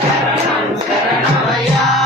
శరణమయ్యా స్వామి